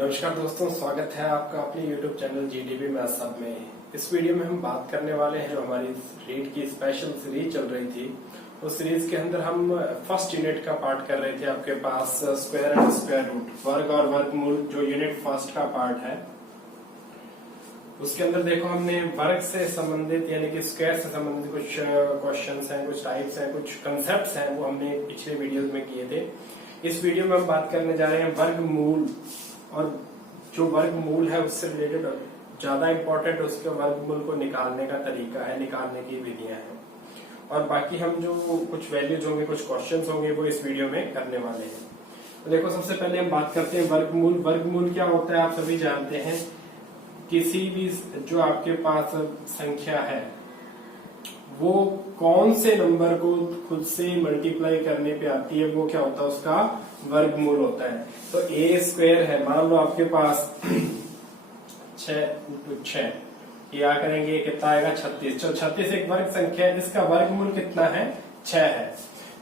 नमस्कार दोस्तों, स्वागत है आपका अपने YouTube चैनल GDB मैथ्स सब में। इस वीडियो में हम बात करने वाले हैं, हमारी रीड की स्पेशल सीरीज चल रही थी। उस सीरीज के अंदर हम फर्स्ट यूनिट का पार्ट कर रहे थे। आपके पास स्क्वायर एंड स्क्वायर रूट, वर्ग और वर्गमूल, जो यूनिट फर्स्ट का पार्ट है, उसके अंदर देखो हमने वर्ग से संबंधित यानी कि स्क्वायर से संबंधित कुछ क्वेश्चंस हैं, कुछ टाइप्स हैं, कुछ कंसेप्ट्स हैं, वो हमने पिछले वीडियोस में किए थे। इस वीडियो में हम बात करने जा रहे हैं वर्गमूल, और जो वर्गमूल है उससे रिलेटेड ज्यादा इंपॉर्टेंट उसके वर्गमूल को निकालने का तरीका है, निकालने की विधियां हैं, और बाकी हम जो कुछ वैल्यूज होंगे, कुछ क्वेश्चंस होंगे, वो इस वीडियो में करने वाले हैं। तो देखो, सबसे पहले हम बात करते हैं वर्गमूल। वर्गमूल क्या होता है आप सभी जानते हैं। किसी भी जो आपके पास संख्या है वो कौन से नंबर को खुद से मल्टीप्लाई करने पे आती है, वो क्या होता है, उसका वर्गमूल होता है। तो ए स्क्वायर है, मान लो आपके पास 6 क्या करेंगे, कितना आएगा 36। तो 36 एक वर्ग संख्या है जिसका वर्गमूल कितना है, 6 है।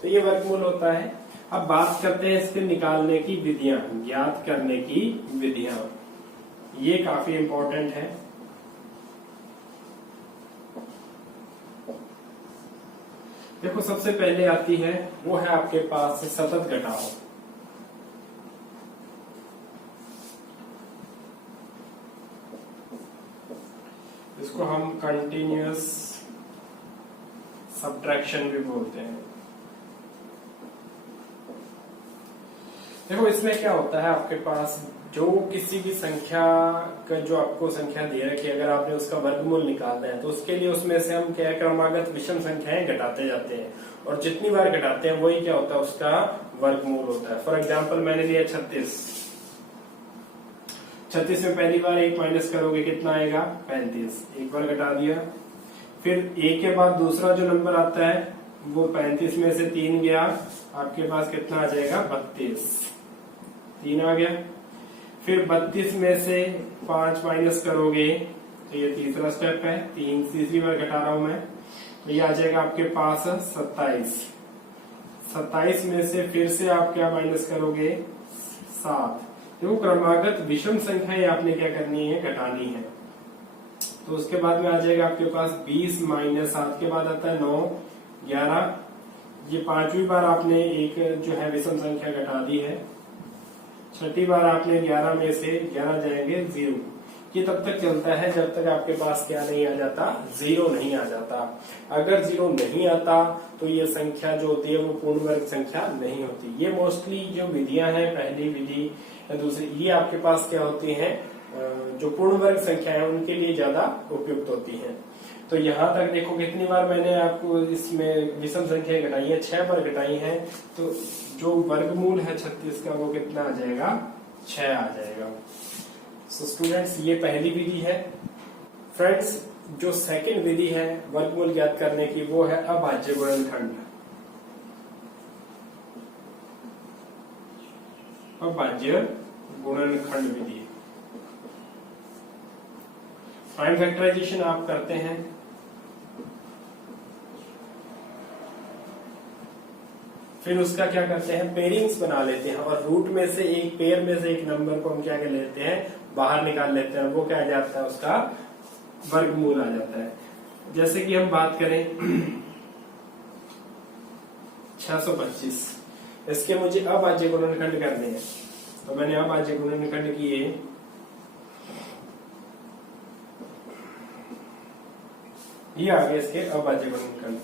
तो ये वर्गमूल होता है। अब बात करते हैं इसके निकालने की विधियां, ज्ञात करने की विधियां। ये काफी इंपॉर्टेंट है। देखो, सबसे पहले आती है वो है आपके पास सतत घटाव। इसको हम कंटिन्यूअस सब्ट्रैक्शन भी बोलते हैं। देखो, इसमें क्या होता है, आपके पास जो किसी भी संख्या का जो आपको संख्या दे रखी है, अगर आपने उसका वर्गमूल निकालना है तो उसके लिए उसमें से हम क्या क्रमागत विषम संख्याएं घटाते जाते हैं, और जितनी बार घटाते हैं वही क्या होता है, उसका वर्गमूल होता है। फॉर एग्जाम्पल मैंने लिया 36। 36 में पहली बार एक माइनस करोगे, कितना आएगा, 35। एक बार घटा दिया। फिर एक के बाद दूसरा जो नंबर आता है वो 35 में से 3 गया, आपके पास कितना आ जाएगा, 32। 3 आ गया। फिर 32 में से 5 माइनस करोगे तो ये तीसरा स्टेप है, तीसरी बार घटा रहा हूं मैं, तो ये आ जाएगा आपके पास 27। 27 में से फिर से आप क्या माइनस करोगे, 7। देखो, क्रमागत विषम संख्या आपने क्या करनी है, घटानी है। तो उसके बाद में आ जाएगा आपके पास 20 माइनस 7 के बाद आता है 9, 11। ये पांचवी बार आपने एक जो है विषम संख्या घटा दी है। छठी बार आपने 11 में से 11 जाएंगे 0। ये तब तक चलता है जब तक आपके पास क्या नहीं आ जाता, 0 नहीं आ जाता। अगर 0 नहीं आता तो ये संख्या जो होती है वो पूर्ण वर्ग संख्या नहीं होती। ये मोस्टली जो विधियां हैं, पहली विधि या दूसरी, ये आपके पास क्या होती हैं, जो पूर्ण वर्ग संख्या है उनके लिए ज्यादा उपयुक्त होती है। तो यहाँ तक देखो, कितनी बार मैंने आपको इसमें विषम संख्या घटाई है, 6 बार घटाई है। तो जो वर्गमूल है 36 का वो कितना आ जाएगा, 6 आ जाएगा। सो स्टूडेंट्स, ये पहली विधि है। फ्रेंड्स, जो सेकंड विधि है वर्गमूल ज्ञात करने की, वो है अभाज्य गुणनखंड। अभाज्य गुणनखंड विधि। प्राइम फैक्टराइजेशन आप करते हैं, फिर उसका क्या करते हैं, पेयरिंग्स बना लेते हैं, और रूट में से एक पेयर में से एक नंबर को हम क्या कर लेते हैं, बाहर निकाल लेते हैं। वो क्या आ जाता है, उसका वर्गमूल आ जाता है। जैसे कि हम बात करें 625, इसके मुझे अभाज्य गुणनखंड करने हैं। तो मैंने अभाज्य गुणनखंड किए, ये आ गए इसके अभाज्य गुणनखंड।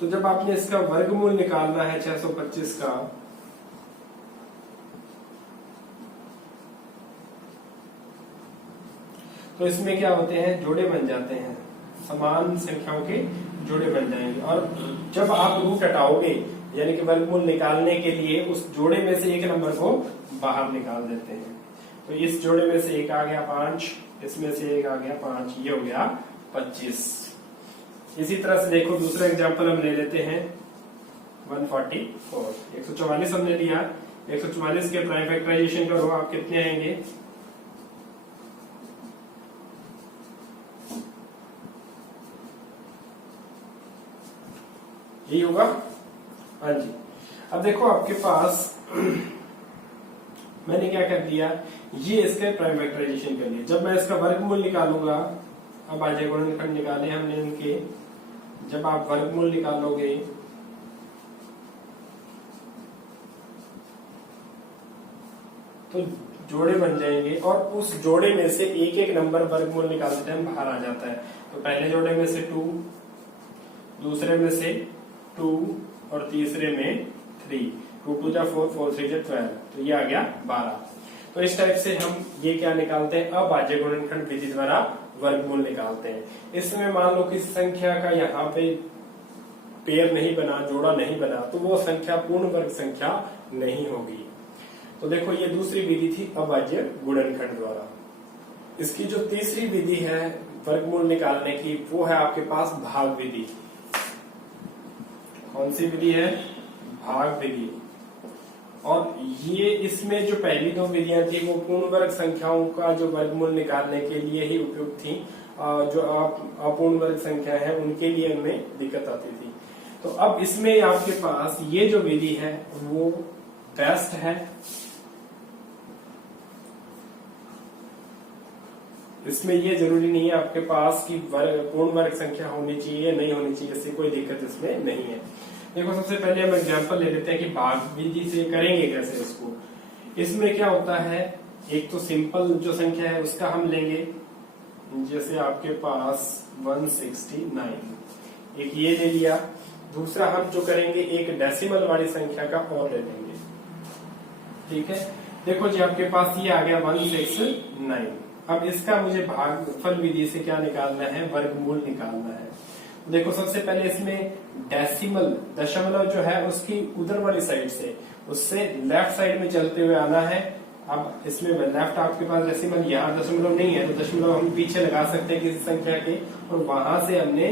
तो जब आपने इसका वर्गमूल निकालना है 625 का, तो इसमें क्या होते हैं, जोड़े बन जाते हैं, समान संख्याओं के जोड़े बन जाएंगे। और जब आप रूट हटाओगे यानी कि वर्गमूल निकालने के लिए उस जोड़े में से एक नंबर को बाहर निकाल देते हैं। तो इस जोड़े में से एक आ गया 5, इसमें से एक आ गया 5, ये हो गया 25। इसी तरह से देखो, दूसरा एग्जांपल हम ले लेते हैं 144। 144 हमने लिया। 144 के प्राइम फैक्टराइजेशन करो, आप कितने आएंगे, यही होगा। हाँ जी। अब देखो, आपके पास मैंने क्या कर दिया, ये इसका प्राइम फैक्टराइजेशन कर लिया। जब मैं इसका वर्गमूल निकालूंगा, अब आ जाए गुणनखंड निकाले हमने इनके, जब आप वर्गमूल निकालोगे तो जोड़े बन जाएंगे और उस जोड़े में से एक एक नंबर वर्गमूल निकालते टाइम बाहर आ जाता है। तो पहले जोड़े में से 2, दूसरे में से 2 और तीसरे में 3, 2 2 जा 4, 4 3 जा 12, तो ये आ गया 12। तो इस टाइप से हम ये क्या निकालते हैं, अभाज्य गुणनखंड विधि द्वारा वर्गमूल निकालते हैं। इसमें मान लो किसी संख्या का यहाँ पे पेयर नहीं बना, जोड़ा नहीं बना, तो वो संख्या पूर्ण वर्ग संख्या नहीं होगी। तो देखो ये दूसरी विधि थी अभाज्य गुणनखंड द्वारा। इसकी जो तीसरी विधि है वर्गमूल निकालने की, वो है आपके पास भाग विधि। कौन सी विधि है, भाग विधि। और ये इसमें जो पहली दो विधियां थी वो पूर्ण वर्ग संख्याओं का जो वर्गमूल निकालने के लिए ही उपयुक्त थी, जो अपूर्ण वर्ग संख्या है उनके लिए हमें दिक्कत आती थी। तो अब इसमें आपके पास ये जो विधि है वो बेस्ट है। इसमें ये जरूरी नहीं है आपके पास कि पूर्ण वर्ग संख्या होनी चाहिए नहीं होनी चाहिए, इससे कोई दिक्कत इसमें नहीं है। देखो सबसे पहले हम एग्जांपल ले लेते हैं कि भाग विधि से करेंगे कैसे इसको। इसमें क्या होता है, एक तो सिंपल जो संख्या है उसका हम लेंगे, जैसे आपके पास 169, एक ये ले लिया। दूसरा हम जो करेंगे एक डेसिमल वाली संख्या का और ले लेंगे। ठीक है, देखो जी आपके पास ये आ गया 169। अब इसका मुझे भागफल विधि से क्या निकालना है, वर्गमूल निकालना है। देखो सबसे पहले इसमें डेसिमल दशमलव जो है उसकी उधर वाली साइड से, उससे लेफ्ट साइड में चलते हुए आना है। अब इसमें लेफ्ट आपके पास डेसिमल, यहाँ दशमलव नहीं है तो दशमलव हम पीछे लगा सकते हैं किसी संख्या के, और वहां से हमने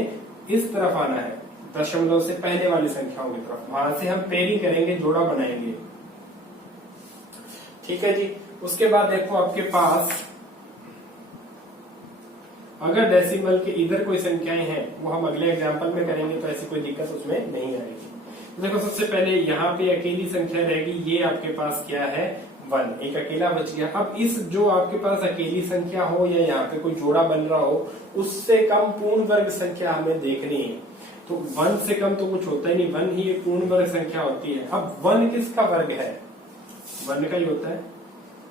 इस तरफ आना है दशमलव से पहले वाली संख्याओं की तरफ। वहां से हम पेयरिंग करेंगे, जोड़ा बनाएंगे। ठीक है जी। उसके बाद देखो आपके पास अगर डेसिमल के इधर कोई संख्याएं हैं, वो हम अगले एग्जांपल में करेंगे तो ऐसी कोई दिक्कत उसमें नहीं आएगी। तो देखो सबसे पहले यहाँ पे अकेली संख्या रहेगी, ये आपके पास क्या है 1, एक अकेला बच गया। अब इस जो आपके पास अकेली संख्या हो या यहाँ पे कोई जोड़ा बन रहा हो, उससे कम पूर्ण वर्ग संख्या हमें देखनी है। तो 1 से कम तो कुछ होता ही नहीं, 1 ही एक पूर्ण वर्ग संख्या होती है। अब 1 किसका वर्ग है, 1 का ही होता है,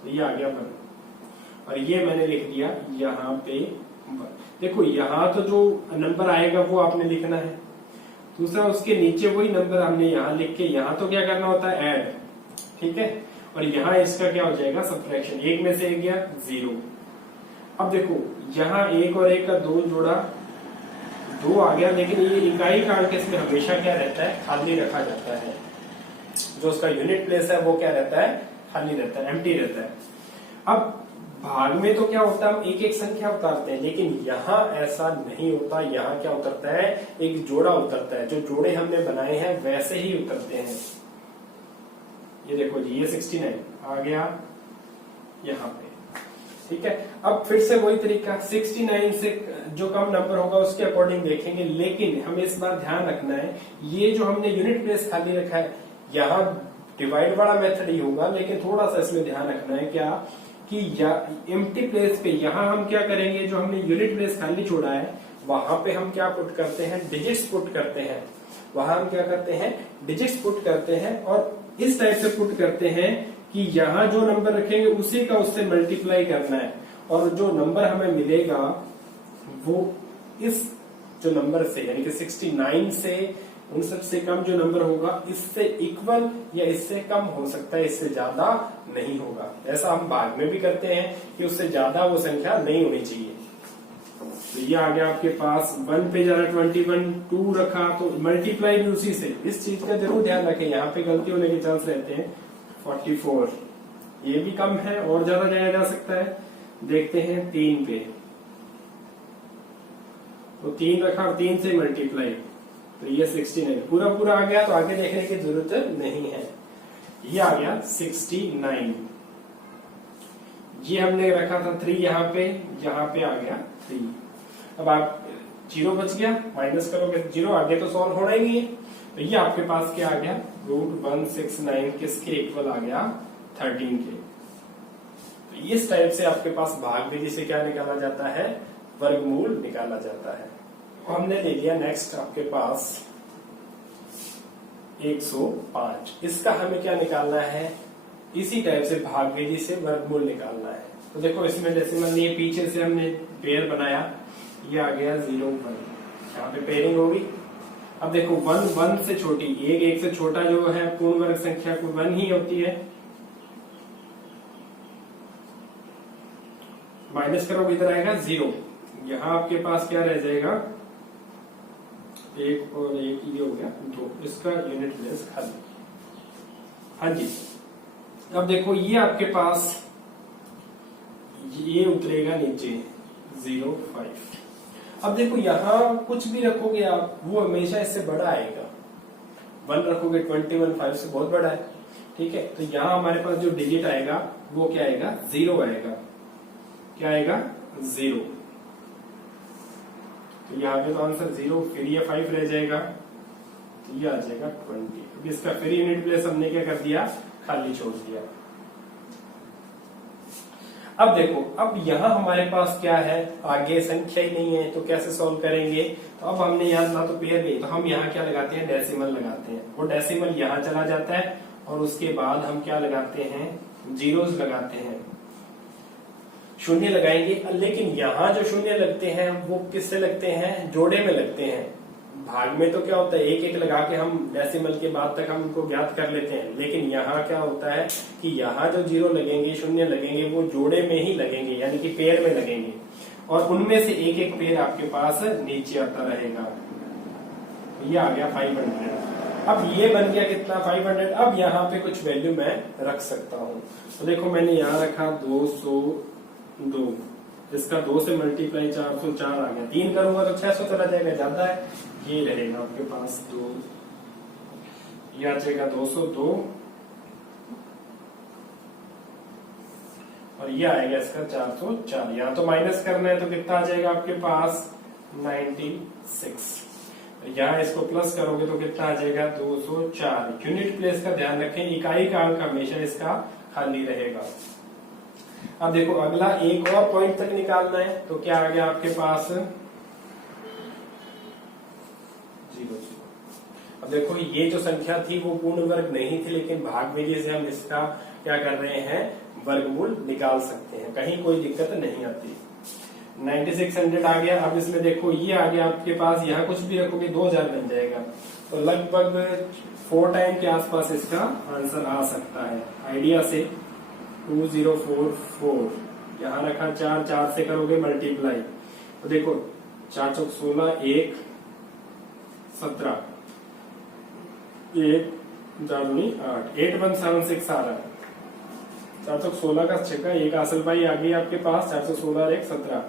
तो ये आ गया 1 और ये मैंने लिख दिया यहाँ पे। देखो यहाँ तो जो नंबर आएगा वो आपने लिखना है, दूसरा उसके नीचे वही नंबर हमने यहाँ लिख के, यहाँ तो क्या करना होता है ऐड, ठीक है, और यहाँ इसका क्या हो जाएगा सब्ट्रैक्शन। 1 में से 1 गया 0। अब देखो यहाँ 1 और 1 का 2 जोड़ा 2 आ गया, लेकिन ये इकाई काट के इसमें हमेशा क्या रहता है, खाली रखा जाता है। जो उसका यूनिट प्लेस है वो क्या रहता है, खाली रहता है, एम्प्टी रहता है। अब भाग में तो क्या होता है, हम एक एक संख्या उतारते हैं, लेकिन यहाँ ऐसा नहीं होता। यहाँ क्या उतरता है, एक जोड़ा उतरता है। जो जोड़े हमने बनाए हैं वैसे ही उतरते हैं। ये देखो जी, ये 69 आ गया यहाँ पे, ठीक है। अब फिर से वही तरीका, 69 से जो कम नंबर होगा उसके अकॉर्डिंग देखेंगे, लेकिन हमें इस बार ध्यान रखना है ये जो हमने यूनिट प्लेस खाली रखा है, यहाँ डिवाइड वाला मेथड ही होगा, लेकिन थोड़ा सा इसमें ध्यान रखना है क्या कि एम्प्टी प्लेस पे यहाँ हम क्या करेंगे, जो हमने यूनिट प्लेस खाली छोड़ा है वहां पे हम क्या पुट करते हैं, डिजिट्स पुट करते हैं। वहां हम क्या करते हैं, डिजिट्स पुट करते हैं, और इस टाइप से पुट करते हैं कि यहाँ जो नंबर रखेंगे उसी का उससे मल्टीप्लाई करना है, और जो नंबर हमें मिलेगा वो इस जो नंबर से, यानी कि 69 से 59 से कम जो नंबर होगा इससे इक्वल या इससे कम हो सकता है, इससे ज्यादा नहीं होगा। ऐसा हम भाग में भी करते हैं कि उससे ज्यादा वो संख्या नहीं होनी चाहिए। तो ये आ गया आपके पास 1 पे जा रहा 21, 2 रखा तो मल्टीप्लाई भी उसी से। इस चीज का जरूर ध्यान रखें, यहाँ पे गलती होने के चांस रहते हैं। 44 ये भी कम है और ज्यादा जाया जा सकता है। देखते हैं 3 पे, तो 3 रखा और 3 से मल्टीप्लाई, तो ये 69 पूरा पूरा आ गया, तो आगे देखने की जरूरत नहीं है। ये आ गया 69। ये हमने रखा था 3 यहाँ पे आ गया 3। अब आप 0 बच गया, माइनस करोगे 0, आगे तो सॉल्व होना ही नहीं है। तो ये आपके पास क्या आ गया, √169 किसके इक्वल आ गया, 13 के। इस टाइप से आपके पास भाग विधि से क्या निकाला जाता है, वर्गमूल निकाला जाता है। हमने ले लिया नेक्स्ट आपके पास 105। इसका हमें क्या निकालना है, इसी टाइप से भाग विधि से वर्गमूल निकालना है। तो देखो इसमें डेसिमल नहीं है, पीछे से हमने पेयर बनाया, ये आ गया 0 1, यहाँ पे पेयरिंग होगी। अब देखो 1 1 से छोटी, 1 1 से छोटा जो है पूर्ण वर्ग संख्या को 1 ही होती है। माइनस करोगे इधर आएगा 0, यहाँ आपके पास क्या रह जाएगा, 1 और 1 ये हो गया 2, इसका यूनिट प्लेस खाली। हाँ जी, अब देखो ये आपके पास ये उतरेगा नीचे 0 5। अब देखो यहाँ कुछ भी रखोगे आप, वो हमेशा इससे बड़ा आएगा। 1 रखोगे 21 5 से बहुत बड़ा है, ठीक है। तो यहाँ हमारे पास जो डिजिट आएगा वो क्या आएगा, 0 आएगा। क्या आएगा, 0। तो यहाँ पे तो आंसर 0, फिर ये 5 रह जाएगा, तो ये आ जाएगा 20, क्योंकि इसका फिर यूनिट प्लेस हमने क्या कर दिया, खाली छोड़ दिया। अब देखो, अब यहाँ हमारे पास क्या है, आगे संख्या ही नहीं है, तो कैसे सॉल्व करेंगे। तो अब हमने यहाँ ना तो पेयर नहीं, तो हम यहाँ क्या लगाते हैं, डेसिमल लगाते हैं। वो डेसिमल यहाँ चला जाता है और उसके बाद हम क्या लगाते हैं, जीरोस लगाते हैं, शून्य लगाएंगे। लेकिन यहाँ जो शून्य लगते हैं वो किससे लगते हैं, जोड़े में लगते हैं। भाग में तो क्या होता है, एक एक लगा के हम डेसिमल के बाद तक हम उनको ज्ञात कर लेते हैं। लेकिन यहाँ क्या होता है कि यहाँ जो 0 लगेंगे, शून्य लगेंगे, वो जोड़े में ही लगेंगे, यानी कि पेयर में लगेंगे, और उनमें से एक एक पेयर आपके पास नीचे आता रहेगा। ये आ गया 500। अब ये बन गया कितना, 500। अब यहाँ पे कुछ वैल्यू मैं रख सकता हूँ। तो देखो मैंने यहाँ रखा 202, इसका 2 से मल्टीप्लाई 404 आ गया। 3 करूंगा तो 600 चला जाएगा, ज्यादा है। ये रहेगा आपके पास 2, ये आ जाएगा 202, और ये आएगा इसका 404। यहाँ तो माइनस करना है तो कितना आ जाएगा आपके पास, 96। यहाँ इसको प्लस करोगे तो कितना आ जाएगा, 204। यूनिट प्लेस का ध्यान रखें, इकाई का अंक हमेशा इसका खाली रहेगा। अब देखो अगला एक और पॉइंट तक निकालना है, तो क्या आ गया आपके पास, 0। अब देखो ये जो संख्या थी वो पूर्ण वर्ग नहीं थी, लेकिन भाग विधि से हम इसका क्या कर रहे हैं, वर्गमूल निकाल सकते हैं, कहीं कोई दिक्कत नहीं आती। 9600 आ गया। अब इसमें देखो ये आ गया आपके पास, यहाँ कुछ भी रखोगे 2000 बन जाएगा, तो लगभग 4 टाइम के आसपास इसका आंसर आ सकता है। आइडिया से 2044, यहाँ रखा 4, 4 से करोगे मल्टीप्लाई, तो देखो 4 चौक 16, 1 17, 1 4 8, 8176 आ रहा है। 4 चौक 16 का 6 का 1 हासिल भाई आ गई आपके पास, 416 और 1 17,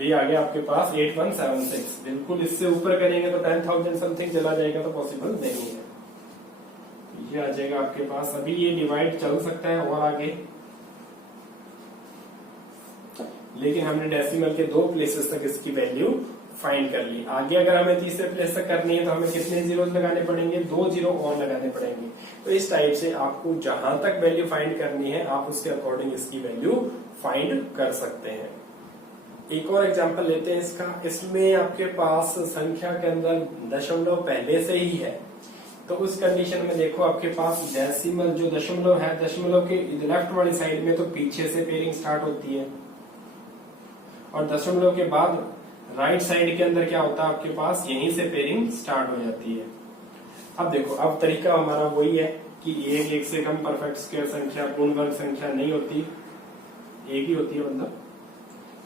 ये आ गया आपके पास 8176। बिल्कुल इससे ऊपर करेंगे तो 10,000 समथिंग चला जाएगा, तो पॉसिबल नहीं है। ये आ जाएगा आपके पास। अभी ये डिवाइड चल सकता है और आगे, लेकिन हमने डेसिमल के 2 प्लेसेस तक इसकी वैल्यू फाइंड कर ली। आगे अगर हमें तीसरे प्लेस तक करनी है तो हमें कितने जीरोस लगाने पड़ेंगे, 2 जीरो और लगाने पड़ेंगे। तो इस टाइप से आपको जहां तक वैल्यू फाइंड करनी है आप उसके अकॉर्डिंग इसकी वैल्यू फाइंड कर सकते हैं। एक और एग्जांपल लेते हैं इसका। इसमें आपके पास संख्या के अंदर दशमलव पहले से ही है, तो उस कंडीशन में देखो आपके पास डेसिमल जो दशमलव है, दशमलव के लेफ्ट वाली साइड में तो पीछे से पेयरिंग स्टार्ट होती है, और दशमलव के बाद राइट साइड के अंदर क्या होता है आपके पास, यहीं से पेयरिंग स्टार्ट हो जाती है। अब देखो, अब तरीका हमारा वही है कि एक से कम परफेक्ट स्क्वायर संख्या, पूर्ण वर्ग संख्या नहीं होती, एक ही होती है मतलब।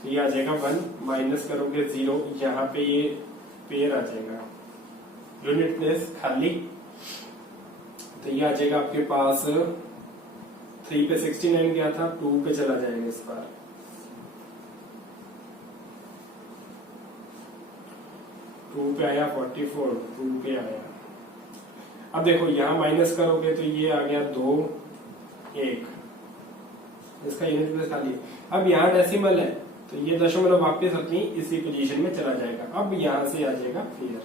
तो ये आ जाएगा 1, माइनस करोगे 0, यहाँ पे ये पेयर आ जाएगा, यूनिट प्लेस खाली। तो ये आ जाएगा आपके पास 3 पे 69 गया था, 2 पे चला जाएगा इस बार, 2 पे आया 44, 2 पे आया। अब देखो यहाँ माइनस करोगे तो ये आ गया 2 1, इसका यूनिट प्लेस खाली। अब यहाँ डेसिमल है तो ये दशमलव वापस अपनी इसी पोजीशन में चला जाएगा। अब यहाँ से आ जाएगा पेयर,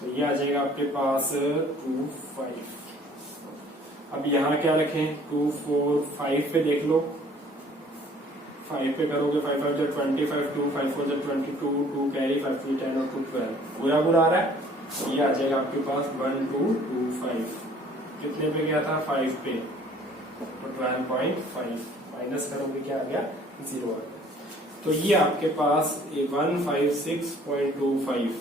तो ये आ जाएगा आपके पास 2 5। अब यहाँ क्या रखें, 2 4 5 पे देख लो, 5 पे करोगे 5 5 25, 2 5 4 22, 2 कैरी 5 3 10 और 2 12 पूरा पूरा आ रहा है। ये आ जाएगा आपके पास 1 2 2 5 कितने पे गया था 5 पे तो 12.5 माइनस करोगे क्या आ गया 0 आ गया। तो ये आपके पास 156.25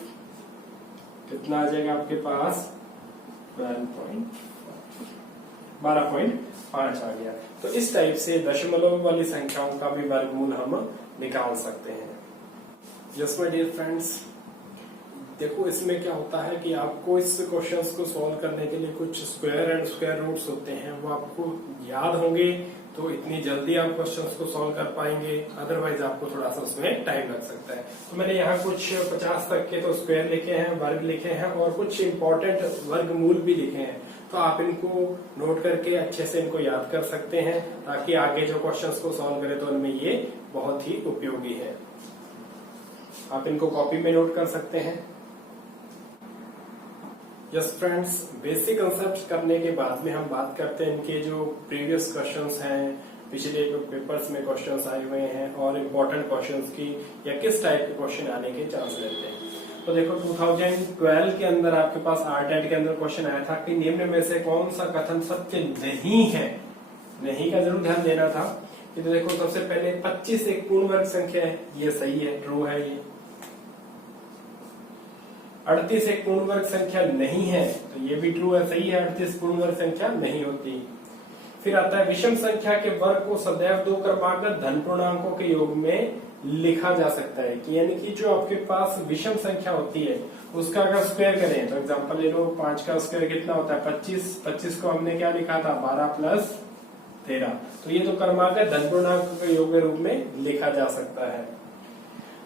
कितना आ जाएगा आपके पास 12.5 आ गया। तो इस टाइप से दशमलव वाली संख्याओं का भी वर्गमूल हम निकाल सकते हैं। यस माय डियर फ्रेंड्स, देखो इसमें क्या होता है कि आपको इस क्वेश्चंस को सॉल्व करने के लिए कुछ स्क्वायर एंड स्क्वायर रूट्स होते हैं, वो आपको याद होंगे तो इतनी जल्दी आप क्वेश्चंस को सॉल्व कर पाएंगे, अदरवाइज आपको थोड़ा सा उसमें टाइम लग सकता है। तो मैंने यहाँ कुछ 50 तक के तो स्क्वायर लिखे हैं, वर्ग लिखे हैं और कुछ इंपॉर्टेंट वर्गमूल भी लिखे हैं। तो आप इनको नोट करके अच्छे से इनको याद कर सकते हैं ताकि आगे जो क्वेश्चंस को सॉल्व करें तो उनमें ये बहुत ही उपयोगी है। आप इनको कॉपी में नोट कर सकते हैं। यस फ्रेंड्स, बेसिक कंसेप्ट करने के बाद में हम बात करते हैं इनके जो प्रीवियस क्वेश्चंस हैं, पिछले पेपर्स में क्वेश्चंस आए हुए हैं और इम्पोर्टेंट क्वेश्चंस की या किस टाइप के क्वेश्चन आने के चांस रहते हैं। तो देखो 2012 के अंदर आपके पास आरटेट के अंदर क्वेश्चन आया था कि निम्न में से कौन सा कथन सत्य नहीं है। नहीं का जरूर ध्यान देना था कि तो देखो सबसे पहले 25 एक पूर्ण वर्ग संख्या है, ये सही है, ट्रू है। ये 38 एक पूर्ण वर्ग संख्या नहीं है, तो ये भी ट्रू है, सही है। 38 पूर्ण वर्ग संख्या नहीं होती। फिर आता है विषम संख्या के वर्ग को सदैव दो क्रमागत धन पूर्णांकों के योग में लिखा जा सकता है। कि यानी कि जो आपके पास विषम संख्या होती है उसका अगर स्क्वायर करें तो एग्जांपल ले लो, 5 का स्क्वायर कितना होता है 25। 25 को हमने क्या लिखा था 12 प्लस 13, तो ये तो क्रमागत धन पूर्णांकों के योग के रूप में लिखा जा सकता है।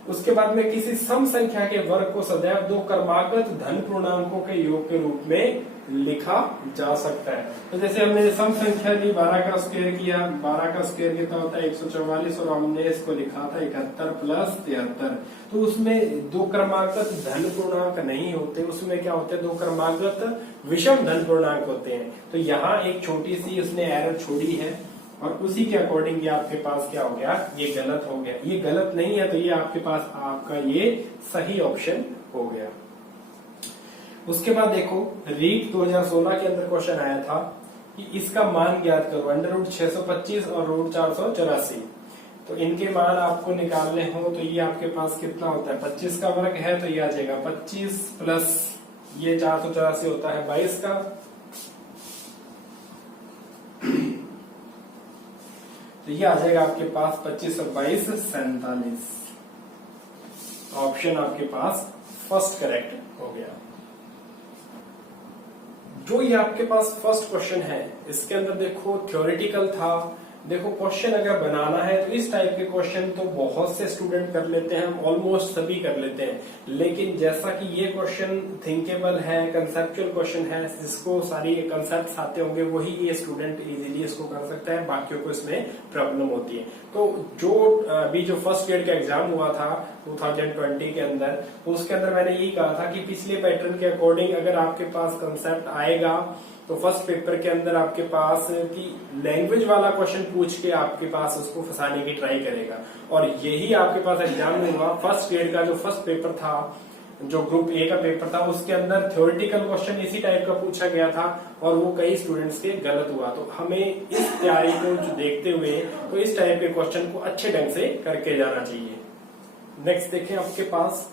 उसके बाद में किसी सम संख्या के वर्ग को सदैव दो क्रमागत धन पूर्णांकों के योग के रूप में लिखा जा सकता है। तो जैसे हमने सम संख्या ली 12 का स्क्वायर किया, 12 का स्क्वायर कितना होता है 144 और हमने इसको लिखा था 71 प्लस 73। तो उसमें दो क्रमागत धन पूर्णांक नहीं होते, उसमें क्या होते हैं दो क्रमागत विषम धन पूर्णांक होते हैं। तो यहाँ एक छोटी सी उसने एरर छोड़ी है और उसी के अकॉर्डिंग ये आपके पास क्या हो गया, ये गलत हो गया। ये गलत नहीं है तो ये आपके पास आपका ये सही ऑप्शन हो गया। उसके बाद देखो रीट 2016 के अंदर क्वेश्चन आया था कि इसका मान ज्ञात करो, √625 और √484। तो इनके मान आपको निकालने हो तो ये आपके पास कितना होता है 25 का वर्ग है तो ये आ जाएगा 25 प्लस ये 484 होता है 22 का। तो ये आ जाएगा आपके पास 25 और 22 47। ऑप्शन आपके पास फर्स्ट करेक्ट हो गया। जो ये आपके पास फर्स्ट क्वेश्चन है इसके अंदर देखो थ्योरेटिकल था। देखो क्वेश्चन अगर बनाना है तो इस टाइप के क्वेश्चन तो बहुत से स्टूडेंट कर लेते हैं, हम ऑलमोस्ट सभी कर लेते हैं। लेकिन जैसा कि ये क्वेश्चन थिंकेबल है, कंसेप्चुअल क्वेश्चन है, जिसको सारी कंसेप्ट आते होंगे वही ये स्टूडेंट इजीली इसको कर सकता है, बाकियों को इसमें प्रॉब्लम होती है। तो जो अभी जो फर्स्ट ईयर का एग्जाम हुआ था 2020 के अंदर, तो उसके अंदर मैंने यही कहा था कि पिछले पैटर्न के अकॉर्डिंग अगर आपके पास कंसेप्ट आएगा तो फर्स्ट पेपर के अंदर आपके पास की लैंग्वेज वाला क्वेश्चन पूछ के आपके पास उसको फंसाने की ट्राई करेगा। और यही आपके पास एग्जाम में हुआ। फर्स्ट ग्रेड का जो फर्स्ट पेपर था, जो ग्रुप ए का पेपर था, उसके अंदर थ्योरेटिकल क्वेश्चन इसी टाइप का पूछा गया था और वो कई स्टूडेंट्स के गलत हुआ। तो हमें इस तैयारी को देखते हुए तो इस टाइप के क्वेश्चन को अच्छे ढंग से करके जाना चाहिए। नेक्स्ट देखें आपके पास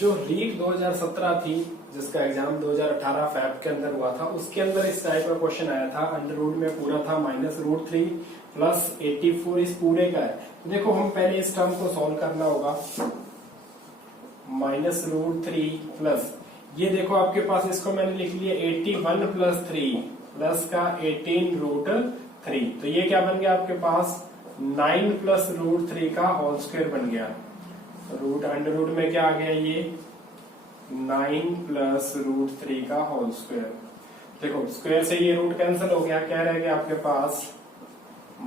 जो रीट 2017 थी, जिसका एग्जाम 2018 फैब के अंदर हुआ था, उसके अंदर इस टाइप का क्वेश्चन आया था। अंडर रूट में पूरा था -√3 प्लस 84 इस पूरे का है। तो देखो हम पहले इस टर्म को सॉल्व करना होगा। -√3 प्लस ये देखो आपके पास इसको मैंने लिख लिया 81 प्लस 3 प्लस का 18√3। तो ये क्या बन गया आपके पास 9 प्लस √3 का होल स्क्वायर बन गया। रूट अंडर रूट में क्या आ गया ये 9 प्लस √3 का होल स्क्वायर। देखो स्क्वायर से ये रूट कैंसिल हो गया, क्या रह गया आपके पास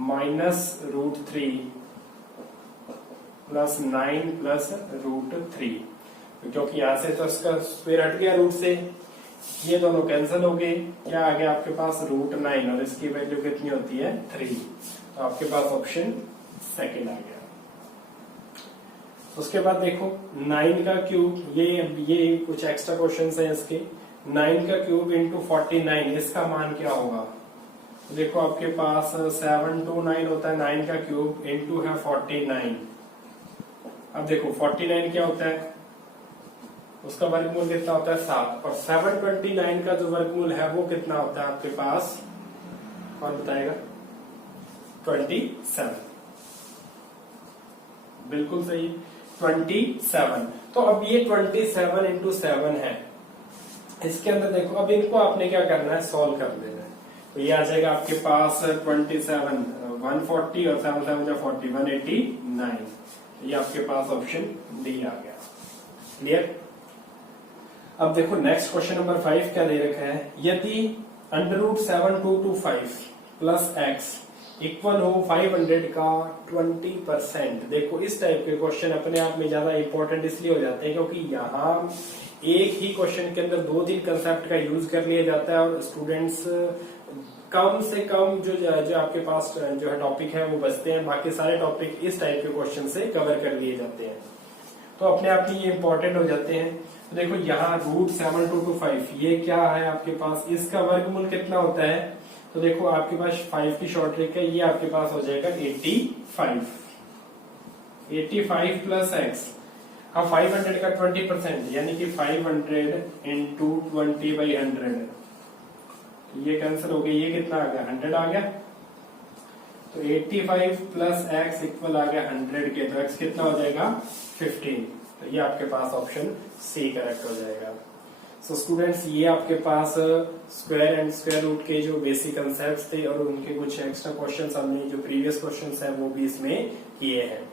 -√3 प्लस 9 प्लस √3। क्योंकि यहां से तो इसका स्क्वायर हट गया रूट से, ये दोनों कैंसिल हो गए। क्या आ गया आपके पास √9 और इसकी वैल्यू कितनी होती है 3। तो आपके पास ऑप्शन सेकंड आ गया। उसके बाद देखो 9 का क्यूब, ये कुछ एक्स्ट्रा क्वेश्चंस हैं इसके। 9 का क्यूब इंटू 49, इसका मान क्या होगा? तो देखो आपके पास 729 होता है 9 का क्यूब, इंटू है 49। अब देखो 49 क्या होता है, उसका वर्गमूल कितना होता है 7, और 729 का जो वर्गमूल है वो कितना होता है आपके पास, कौन बताएगा? 27। बिल्कुल सही, 27। तो अब ये 27 इंटू 7 है, इसके अंदर देखो अब इनको आपने क्या करना है, सॉल्व कर देना है। तो ये आ जाएगा आपके पास 27 140 और 7 7 जा 40 189। ये आपके पास ऑप्शन डी आ गया। क्लियर? अब देखो नेक्स्ट क्वेश्चन नंबर 5 क्या दे रखा है, यदि √7225 प्लस एक्स इक्वल हो 500 का 20%। देखो इस टाइप के क्वेश्चन अपने आप में ज्यादा इंपॉर्टेंट इसलिए हो जाते हैं क्योंकि यहाँ एक ही क्वेश्चन के अंदर 2-3 कंसेप्ट का यूज कर लिया जाता है और स्टूडेंट्स कम से कम जो आपके पास जो है टॉपिक है वो बचते हैं, बाकी सारे टॉपिक इस टाइप के क्वेश्चन से कवर कर लिए जाते हैं। तो अपने आप में ये इंपॉर्टेंट हो जाते हैं। तो देखो यहाँ √7225 ये क्या है आपके पास, इसका वर्गमूल कितना होता है? तो देखो आपके पास 5 की शॉर्ट ट्रिक है, ये आपके पास हो जाएगा 85 प्लस एक्स। अब 500 का 20% यानी कि 500 इंटू 20/100, ये कैंसिल हो गया, ये कितना आ गया 100 आ गया। तो 85 प्लस एक्स इक्वल आ गया 100 के, तो एक्स कितना हो जाएगा 15। तो ये आपके पास ऑप्शन सी करेक्ट हो जाएगा। सो स्टूडेंट्स ये आपके पास स्क्वायर एंड स्क्वायर रूट के जो बेसिक कंसेप्ट थे और उनके कुछ एक्स्ट्रा क्वेश्चंस हमने जो प्रीवियस क्वेश्चंस हैं वो भी इसमें किए हैं।